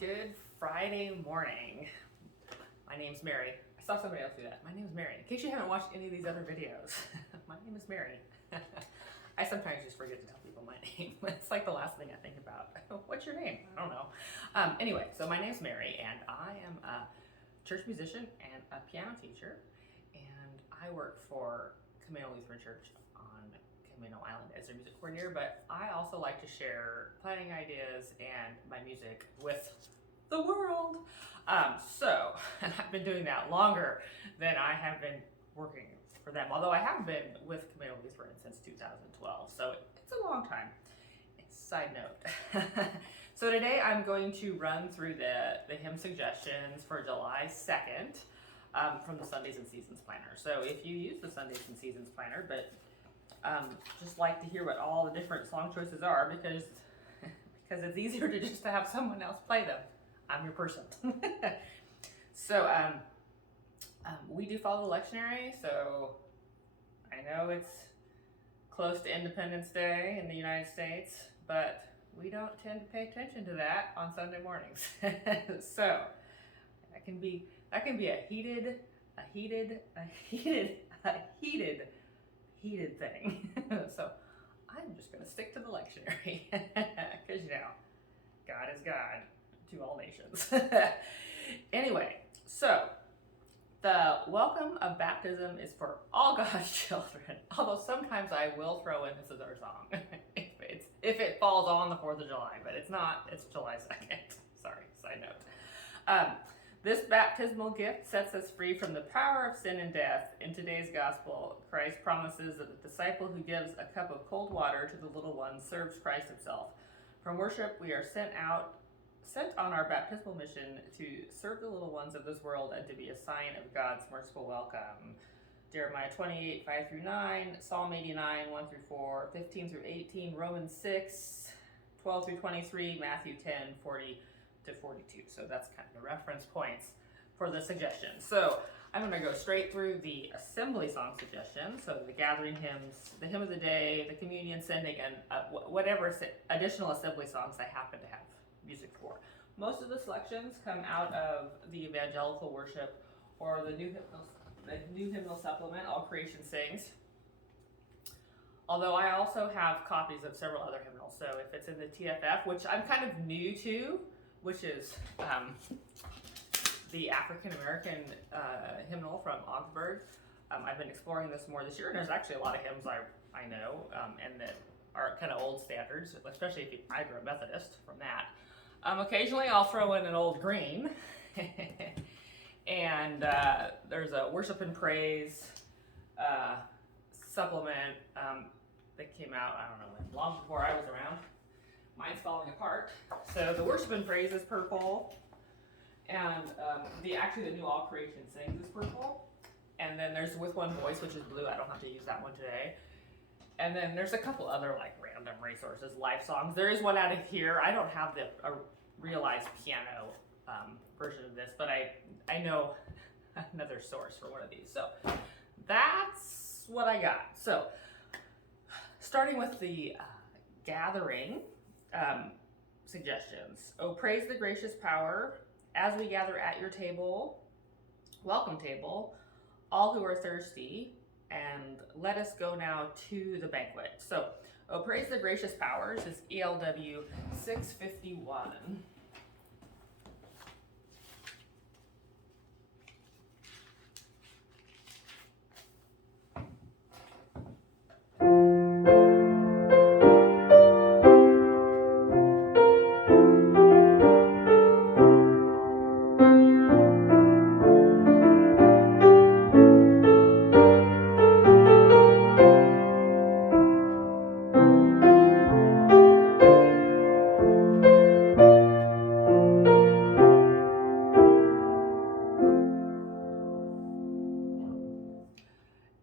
Good Friday morning. My name's Mary. I saw somebody else do that. My name's Mary. In case you haven't watched any of these other videos, my name is Mary. I sometimes just forget to tell people my name. It's like the last thing I think about. What's your name? I don't know. Anyway, so my name's Mary, and I am a church musician and a piano teacher, and I work for Camino Lutheran Church on Camino Island as their music coordinator, but I also like to share planning ideas and my music with the world. And I've been doing that longer than I have been working for them, although I have been with Camino Lutheran since 2012, so it's a long time. Side note. So today I'm going to run through the hymn suggestions for July 2nd from the Sundays and Seasons Planner. So if you use the Sundays and Seasons Planner, but just like to hear what all the different song choices are, because it's easier to just to have someone else play them. I'm your person. So we do follow the lectionary, so I know it's close to Independence Day in the United States, but we don't tend to pay attention to that on Sunday mornings. So that can be a heated thing. So I'm just gonna stick to the lectionary because God is God to all nations. Anyway, so the welcome of baptism is for all God's children, although sometimes I will throw in This Is Our Song if it falls on the 4th of July, but it's not, it's July 2nd. Sorry, side note. This baptismal gift sets us free from the power of sin and death. In today's gospel, Christ promises that the disciple who gives a cup of cold water to the little ones serves Christ himself. From worship, we are sent on our baptismal mission to serve the little ones of this world and to be a sign of God's merciful welcome. Jeremiah 28, 5 through 9, Psalm 89, 1 through 4, 15 through 18, Romans 6, 12 through 23, Matthew 10, 40 to 42. So that's kind of the reference points for the suggestions. So I'm going to go straight through the assembly song suggestions. So the gathering hymns, the hymn of the day, the communion sending, and whatever additional assembly songs I happen to have music for. Most of the selections come out of the evangelical worship or the new hymnal supplement, All Creation Sings. Although I also have copies of several other hymnals. So if it's in the TFF, which I'm kind of new to, which is the African American hymnal from Augsburg. I've been exploring this more this year, and there's actually a lot of hymns I know and that are kind of old standards, especially if I grew up Methodist from that. Occasionally I'll throw in an old green. And there's a worship and praise supplement that came out, I don't know when, long before I was around. Mine's falling apart. So the worship and praise is purple, and the new All Creation Sings is purple. And then there's With One Voice, which is blue. I don't have to use that one today. And then there's a couple other like random resources, live songs. There is one out of here. I don't have the realized piano version of this, but I know another source for one of these. So that's what I got. So starting with the gathering suggestions. Oh, praise the gracious power as we gather at your table, welcome table, all who are thirsty, and let us go now to the banquet. So, oh, praise the gracious powers is ELW 651.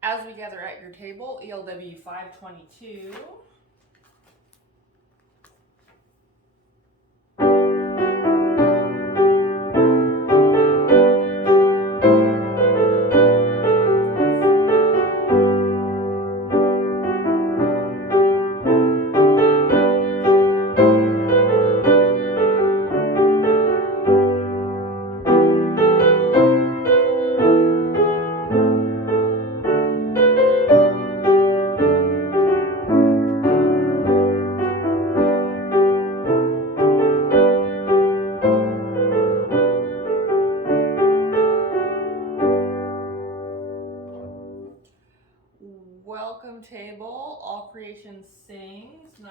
As we gather at your table, ELW 522.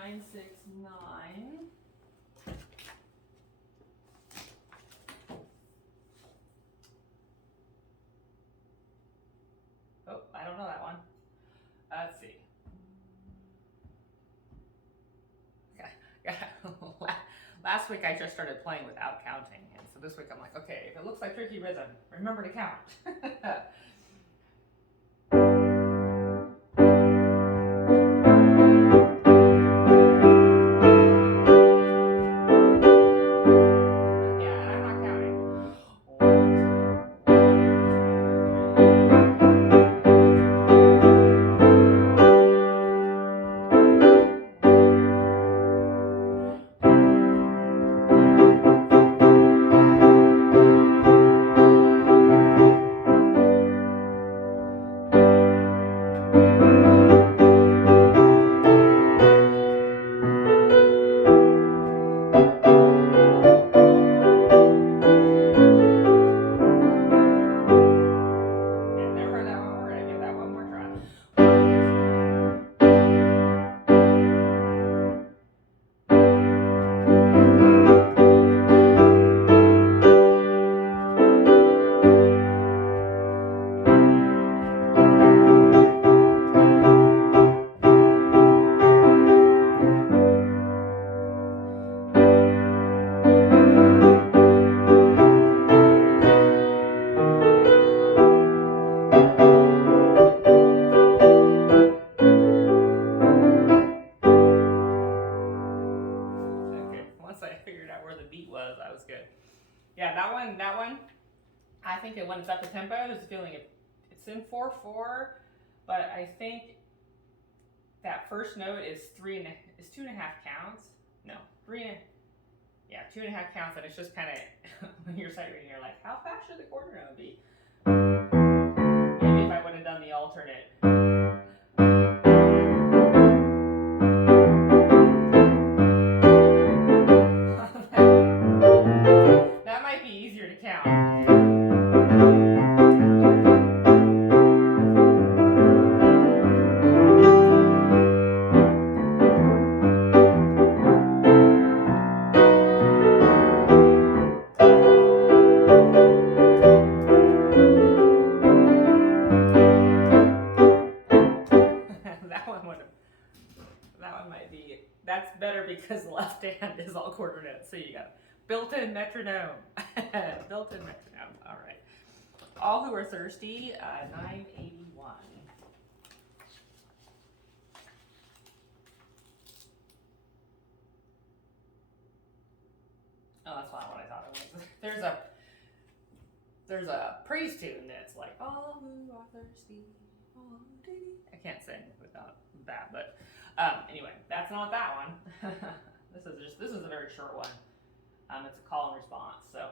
969. Oh, I don't know that one. Let's see. Yeah. Last week I just started playing without counting, and so this week I'm like, okay, if it looks like Tricky Rhythm, remember to count. Yeah, and I'm not counting. 1, 2, 3. Never heard that one. We're gonna give that one more try. 1, Okay, once I figured out where the beat was, I was good. Yeah, that one, I think when it's up the tempo, I was feeling it. It's in 4/4, but I think that first note is 2.5 counts. No, 2.5 counts, and it's just kind of when you're sight reading, you're like, how fast should the quarter note be? Maybe if I would have done the alternate. That might be easier to count. That one might be. That's better because the left hand is all quarter notes, so you got built-in metronome. Built-in metronome. All right. All Who Are Thirsty, 981. Oh, that's not what I thought it was. There's a praise tune that's like, all who are thirsty, all I can't sing without that, but anyway, that's not that one. This is a very short one. It's a call and response. So.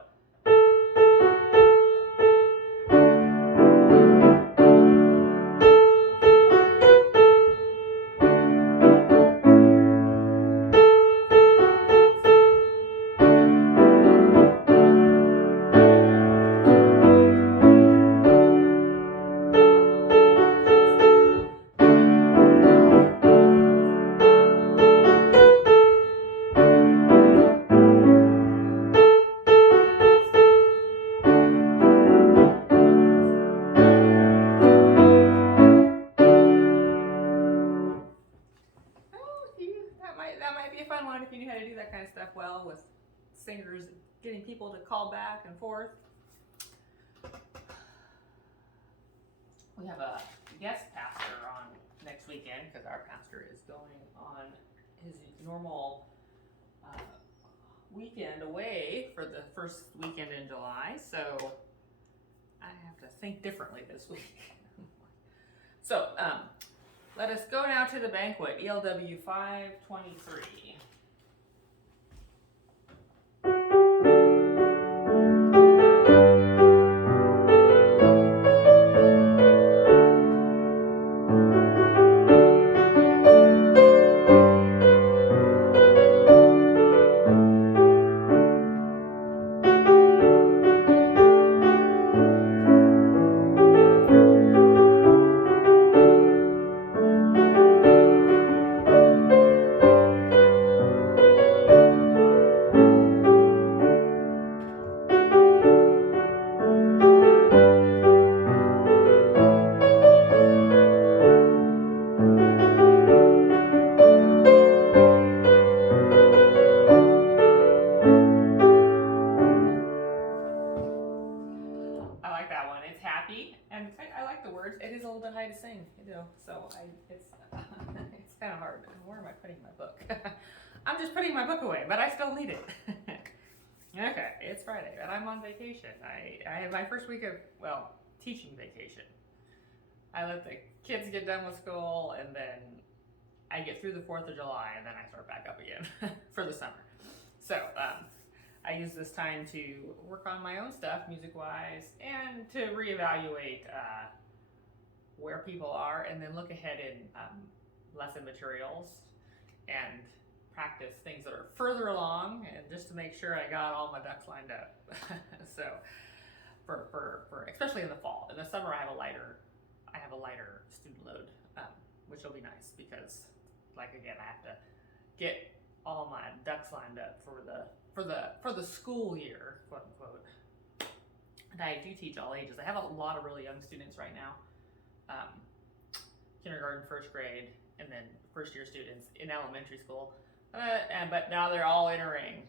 That might be a fun one if you knew how to do that kind of stuff well with singers getting people to call back and forth. We have a guest pastor on next weekend because our pastor is going on his normal weekend away for the first weekend in July, so I have to think differently this week. So, let us go now to the banquet, ELW 523. I'm just putting my book away, but I still need it. Okay, it's Friday, and I'm on vacation. I have my first week of, well, teaching vacation. I let the kids get done with school, and then I get through the 4th of July, and then I start back up again for the summer. So, I use this time to work on my own stuff, music-wise, and to reevaluate where people are, and then look ahead in lesson materials and practice things that are further along, and just to make sure I got all my ducks lined up. So, for especially in the fall. In the summer, I have a lighter student load, which will be nice because, like again, I have to get all my ducks lined up for the school year, quote unquote. And I do teach all ages. I have a lot of really young students right now, kindergarten, first grade, and then first year students in elementary school. But now they're all entering.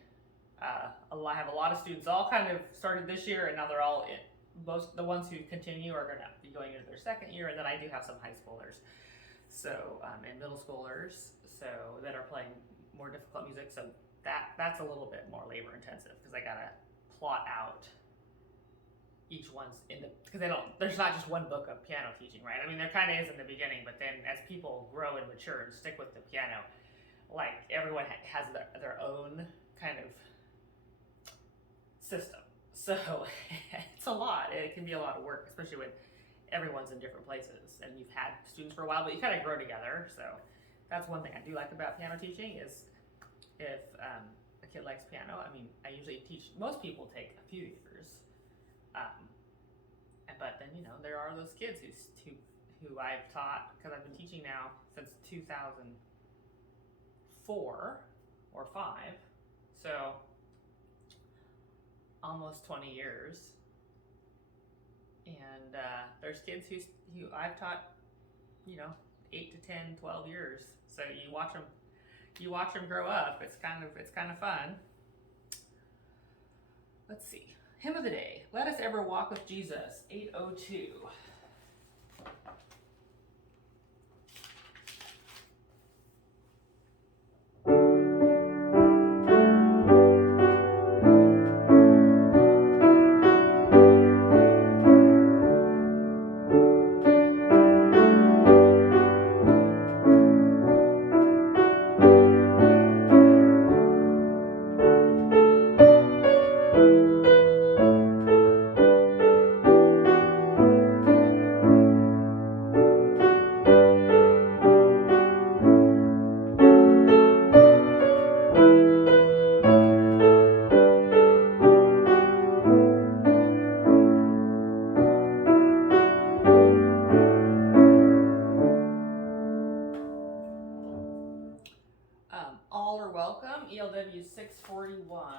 I have a lot of students all kind of started this year, and now they're all in. Most the ones who continue are going to be going into their second year, and then I do have some high schoolers, so and middle schoolers, so that are playing more difficult music. So that's a little bit more labor intensive because I gotta plot out each one's because there's not just one book of piano teaching, right? I mean, there kind of is in the beginning, but then as people grow and mature and stick with the piano, like everyone has their own kind of system. So it's a lot. It can be a lot of work, especially when everyone's in different places and you've had students for a while, but you kind of grow together. So that's one thing I do like about piano teaching is if a kid likes piano, I mean, I usually teach, most people take a few years. But then, there are those kids who I've taught, because I've been teaching now since 2004 or 5. So almost 20 years, and there's kids who I've taught 8 to 10, 12 years. So you watch them grow up. It's kind of fun. Let's see, hymn of the day, Let Us Ever Walk with Jesus, 802. All are welcome, ELW 641.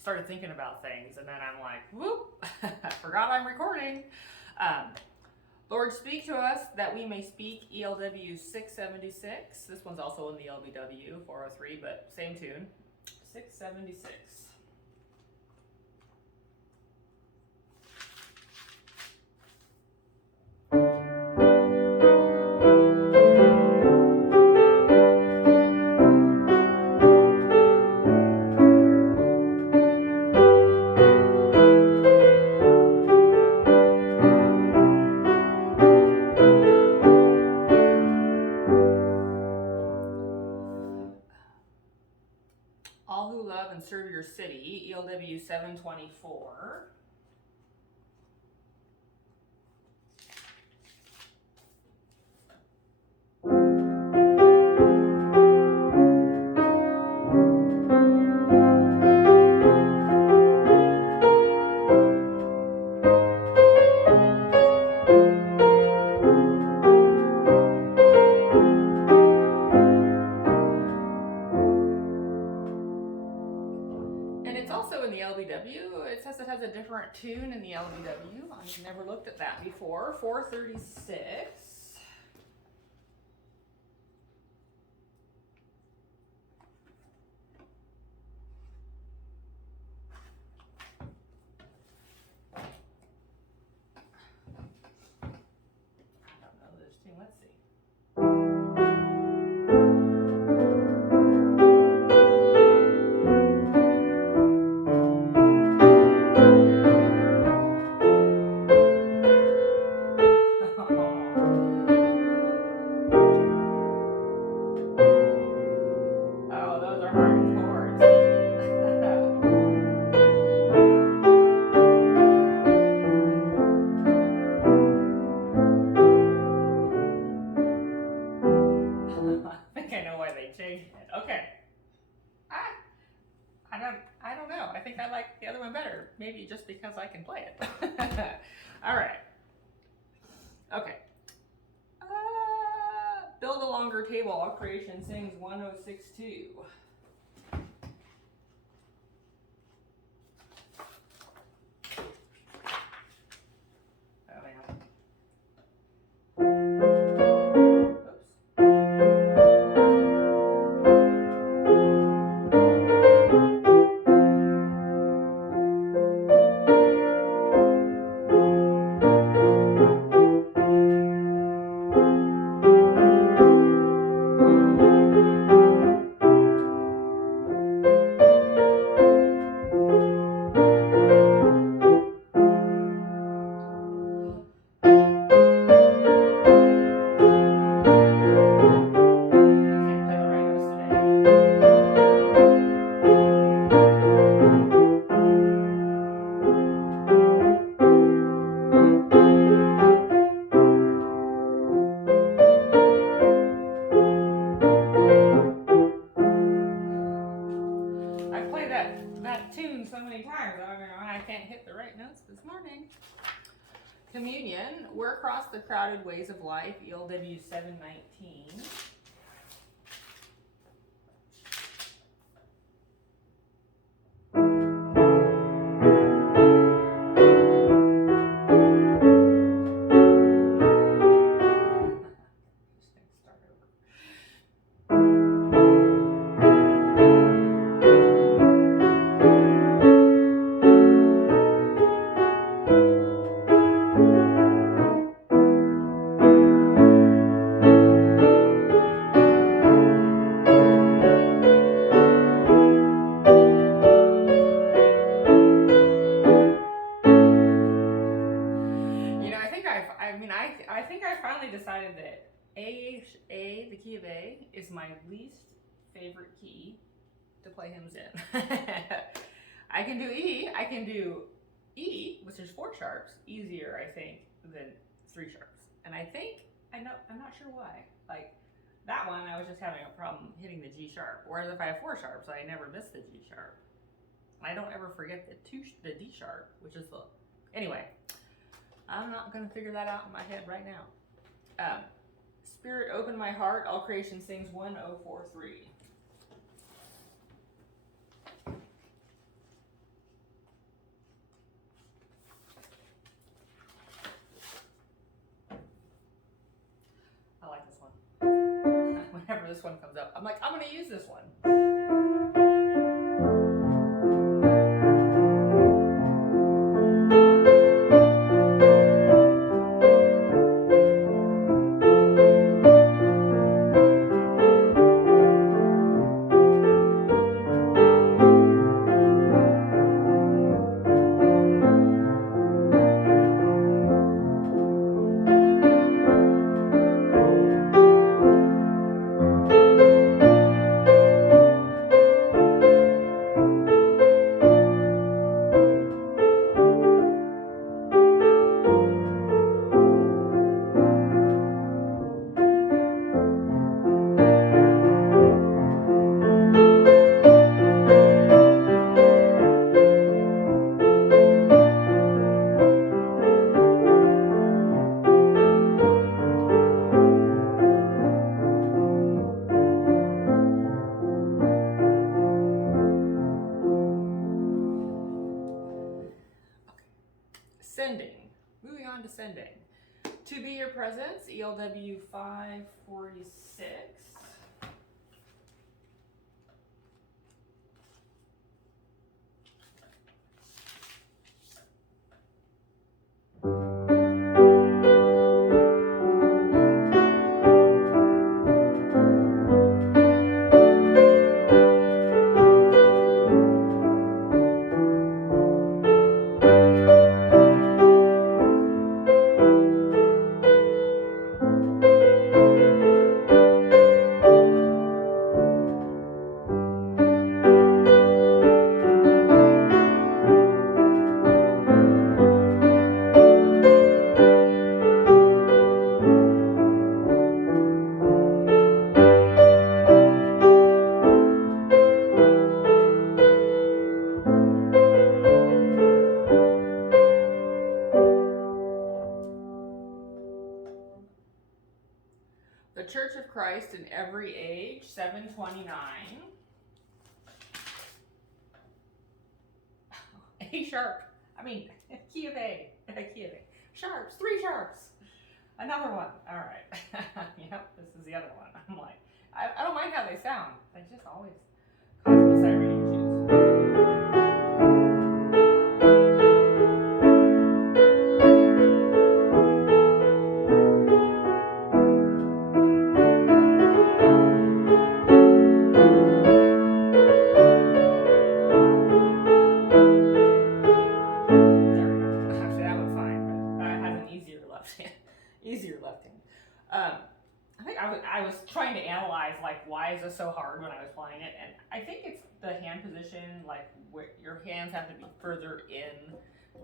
Started thinking about things, and then I'm like, whoop, I forgot I'm recording. Lord, speak to us that we may speak, ELW 676. This one's also in the LBW 403, but same tune, 676. All Who Love and Serve Your City, ELW 724. in the LBW. It says it has a different tune in the LBW. I've never looked at that before. 436. Let's see. Oh, those are hard chords. I think I know why they changed it. Okay. I don't know. I think I like the other one better. Maybe just because I can play it. All right. Okay. Build a longer table. All creation sings 1062. I've played that tune so many times. I don't know why I can't hit the right notes this morning. Communion. We're across the crowded ways of life. ELW 719. I think I finally decided that A, the key of A, is my least favorite key to play hymns in. I can do E. I can do E, which is 4 sharps, easier, I think, than 3 sharps. And I think, I'm not sure why. Like, that one, I was just having a problem hitting the G sharp. Whereas if I have 4 sharps, I never miss the G sharp. I don't ever forget the D sharp, which is the, anyway. I'm not going to figure that out in my head right now. Spirit, open my heart. All creation sings 1043. I like this one. Whenever this one comes up, I'm like, I'm going to use this one. Ascending. To be your presence, ELW 546. The Church of Christ in Every Age, 729. A sharp. I mean, key of A. Key of A. Sharps. 3 sharps. Another one. All right. Yep, this is the other one. I'm like, I don't mind how they sound. They just always cause me sight reading issues. Easier left hand. I think I was trying to analyze, like, why is this so hard when I was playing it, and I think it's the hand position, like where your hands have to be further in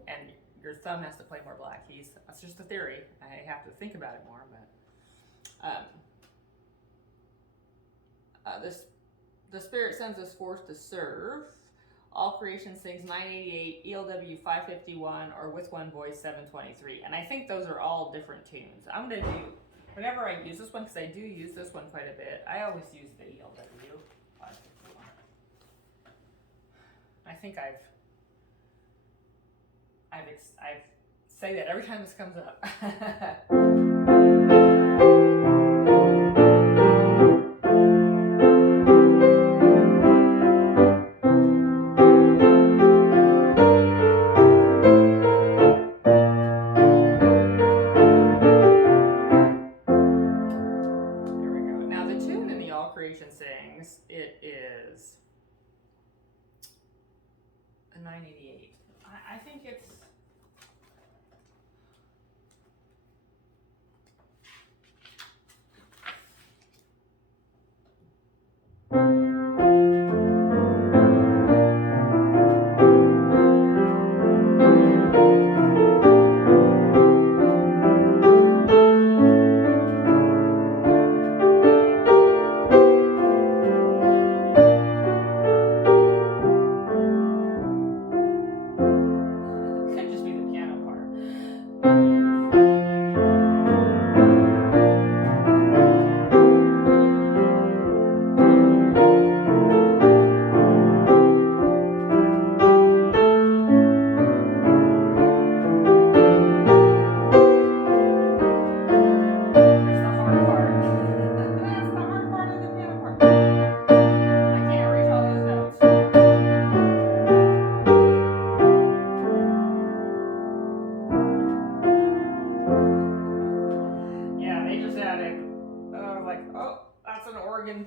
and your thumb has to play more black keys. That's just a theory. I have to think about it more, but the Spirit sends us forth to serve. All Creation sings 988, ELW 551, or With One Voice 723. And I think those are all different tunes. I'm going to do, whenever I use this one, because I do use this one quite a bit, I always use the ELW 551. I think I've say that every time this comes up. Sings, it is a 988. I think it's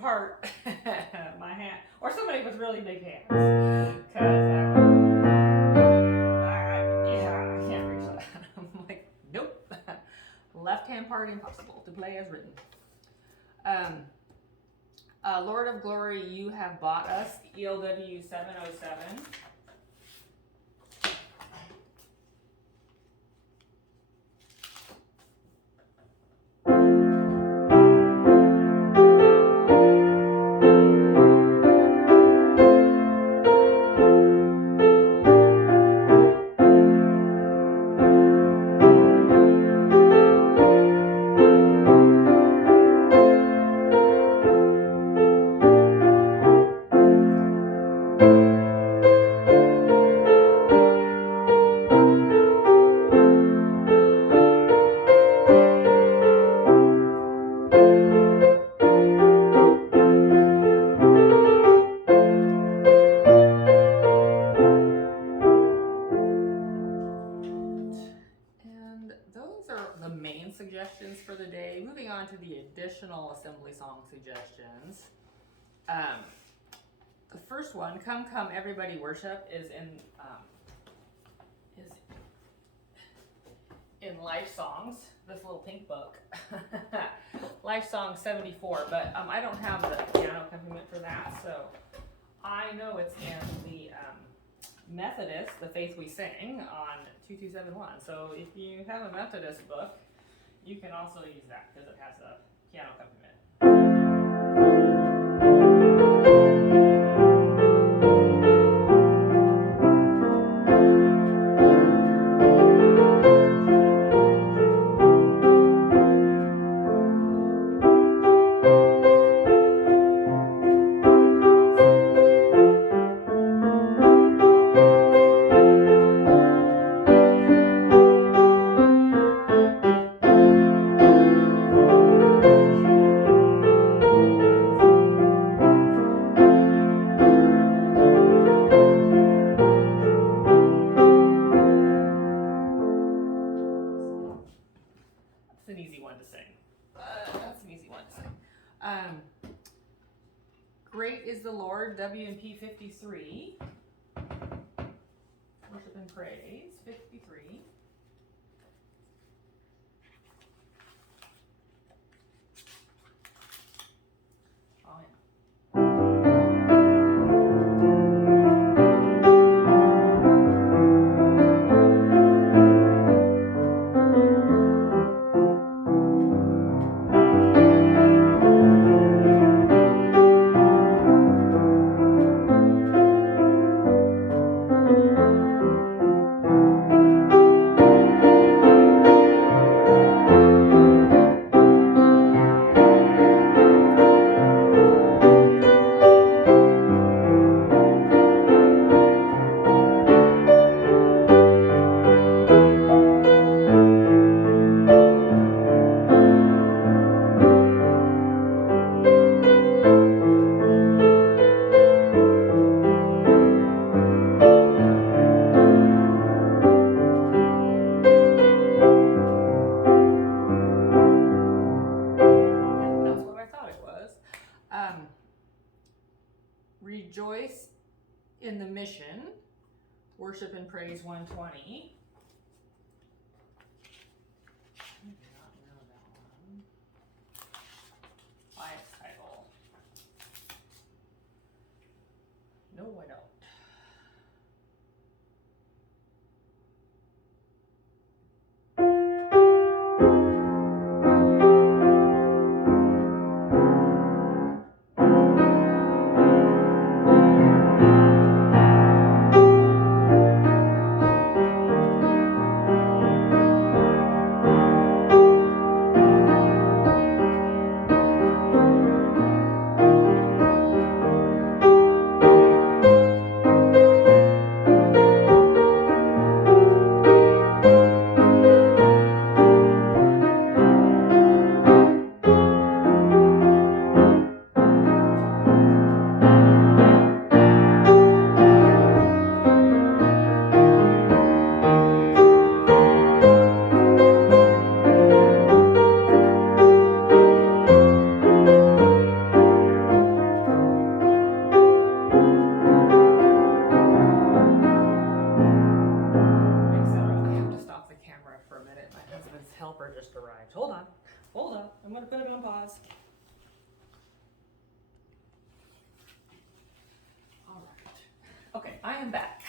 part. My hand, or somebody with really big hands, because I can't reach that. I'm like, nope. Left hand part impossible to play as written. Lord of Glory, you have bought us, ELW 707. first one, "Come, Come, Everybody Worship," is in Life Songs, this little pink book. Life Song 74, but I don't have the piano accompaniment for that, so I know it's in the Methodist, The Faith We Sing, on 2271. So if you have a Methodist book, you can also use that because it has a piano accompaniment. That's an easy one to sing. That's an easy one to sing. Great is the Lord, W&P 53. Worship and Praise, 53. Oh, yeah. Rejoice in the Mission, Worship and Praise 120. I do not know that one. By its title. No, I don't. Helper just arrived. Hold on. I'm going to put it on pause. All right. Okay, I am back.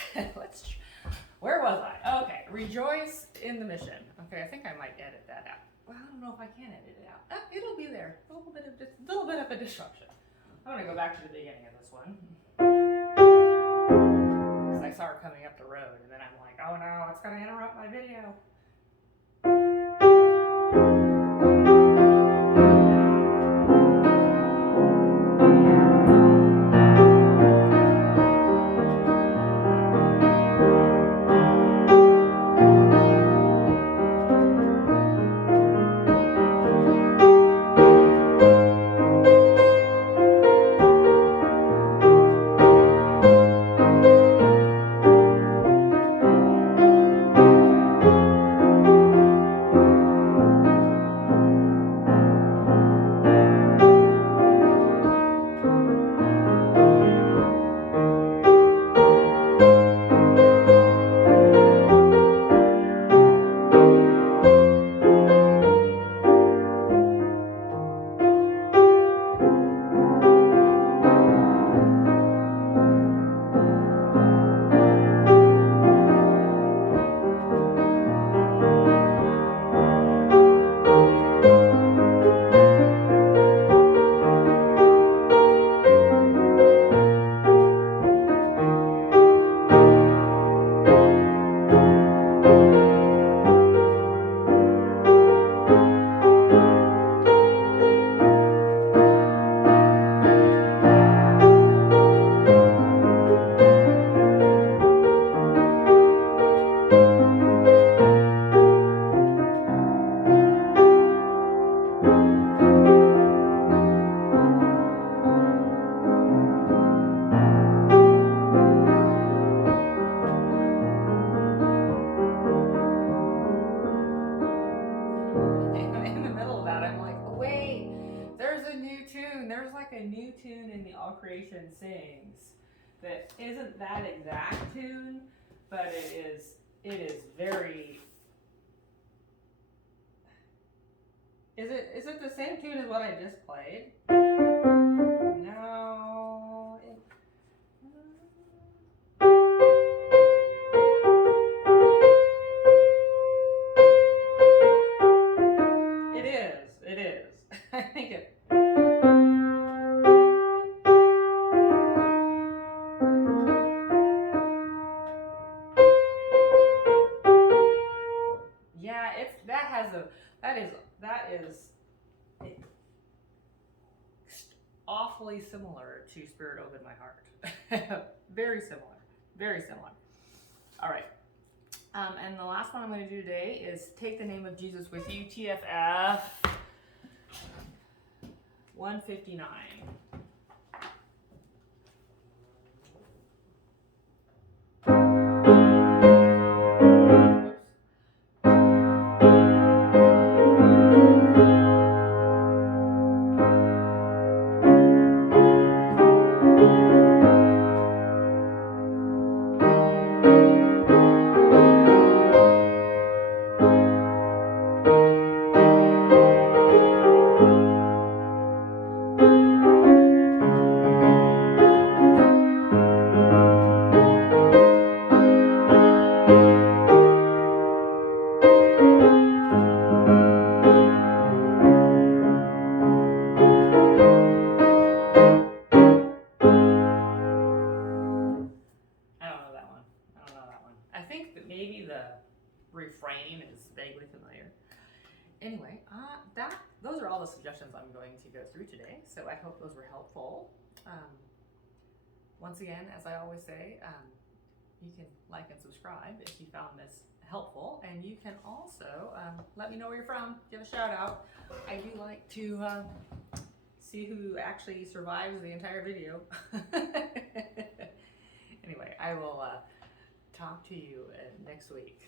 Where was I? Okay, rejoice in the mission. Okay, I think I might edit that out. Well, I don't know if I can edit it out. It'll be there. A little bit of a disruption. I'm going to go back to the beginning of this one. Because I saw her coming up the road, and then I'm like, oh no, it's going to interrupt my video. the All Creation Sings that isn't that exact tune, but it is very. Is it the same tune as what I just played? No. It is. It is. I think it. Yeah, that is awfully similar to Spirit Open My Heart. Very similar. Very similar. All right. And the last one I'm going to do today is Take the Name of Jesus with You, TFF 159. I think that maybe the refrain is vaguely familiar. Anyway, those are all the suggestions I'm going to go through today, so I hope those were helpful. Once again, as I always say, you can like and subscribe if you found this helpful, and you can also let me know where you're from, give a shout out. I do like to see who actually survives the entire video. Anyway, I will talk to you next week.